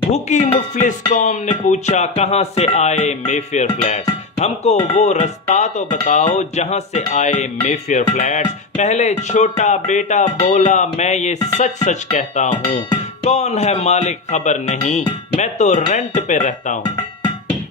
بھوکی مفلس قوم نے پوچھا کہاں سے آئے مے فیئر فلیٹس، ہم کو وہ رستہ تو بتاؤ جہاں سے آئے مے فیئر فلیٹس۔ پہلے چھوٹا بیٹا بولا میں یہ سچ سچ کہتا ہوں، کون ہے مالک خبر نہیں، میں تو رینٹ پہ رہتا ہوں۔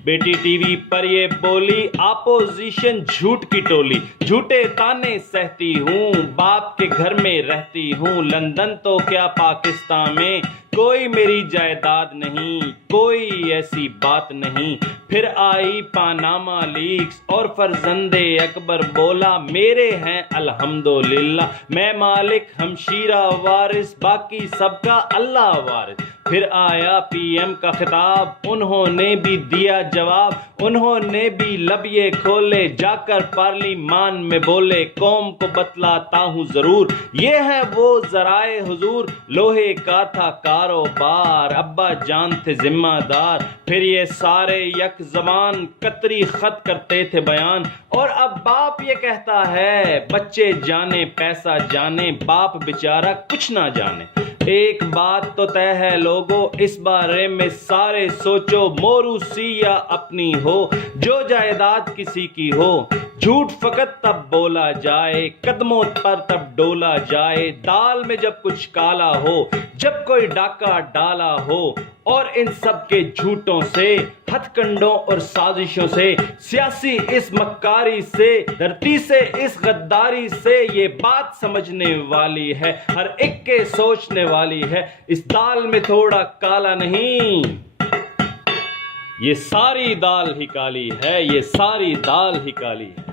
بیٹی ٹی وی پر یہ بولی اپوزیشن جھوٹ کی ٹولی، جھوٹے تانے سہتی ہوں، باپ کے گھر میں رہتی ہوں، لندن تو کیا پاکستان میں کوئی میری جائیداد نہیں، کوئی ایسی بات نہیں۔ پھر آئی پاناما لیکس اور فرزند اکبر بولا میرے ہیں الحمدللہ، میں مالک ہمشیرہ وارث، باقی سب کا اللہ وارث۔ پھر آیا پی ایم کا خطاب، انہوں نے بھی دیا جواب، انہوں نے بھی لب یہ کھولے، جا کر پارلیمان میں بولے قوم کو بتلاتا ہوں ضرور، یہ ہے وہ ذرائع حضور، لوہے کا تھا کاروبار، ابا جان تھے ذمہ دار۔ پھر یہ سارے یک زبان قطری خط کرتے تھے بیان، اور اب باپ یہ کہتا ہے بچے جانے پیسہ جانے، باپ بیچارہ کچھ نہ جانے۔ ایک بات تو طے ہے لوگو، اس بارے میں سارے سوچو، موروثی یا اپنی ہو، جو جائیداد کسی کی ہو، جھوٹ فقط تب بولا جائے، قدموں پر تب ڈولا جائے، دال میں جب کچھ کالا ہو، جب کوئی ڈاکہ ڈالا ہو، اور ان سب کے جھوٹوں سے، ہتھ کنڈوں اور سازشوں سے، سیاسی اس مکاری سے، دھرتی سے اس غداری سے، یہ بات سمجھنے والی ہے، ہر ایک کے سوچنے والی ہے، اس دال میں تھوڑا کالا نہیں، یہ ساری دال ہی کالی ہے، یہ ساری دال ہی کالی ہے۔